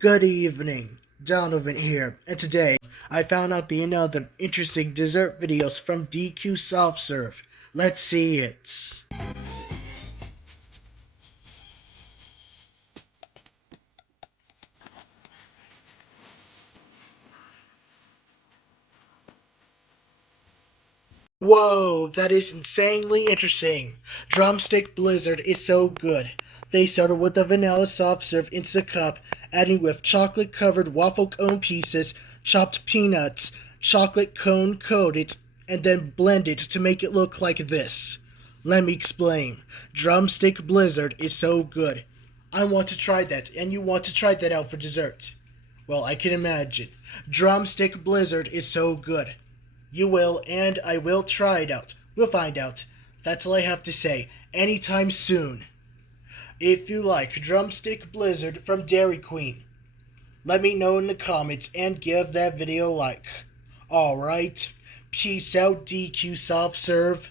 Good evening, Donovan here, and today I found out the another interesting dessert videos from DQ Soft Serve. Let's see it. Whoa, that is insanely interesting. Drumstick Blizzard is so good. They started with the vanilla soft serve into the cup, adding with chocolate covered waffle cone pieces, chopped peanuts, chocolate cone coated, and then blended to make it look like this. Let me explain. Drumstick Blizzard is so good. I want to try that, and you want to try that out for dessert. Well, I can imagine. Drumstick Blizzard is so good. You will, and I will try it out. We'll find out. That's all I have to say. Anytime soon. If you like Drumstick Blizzard from Dairy Queen, let me know in the comments and give that video a like. Alright. Peace out, DQ Soft Serve.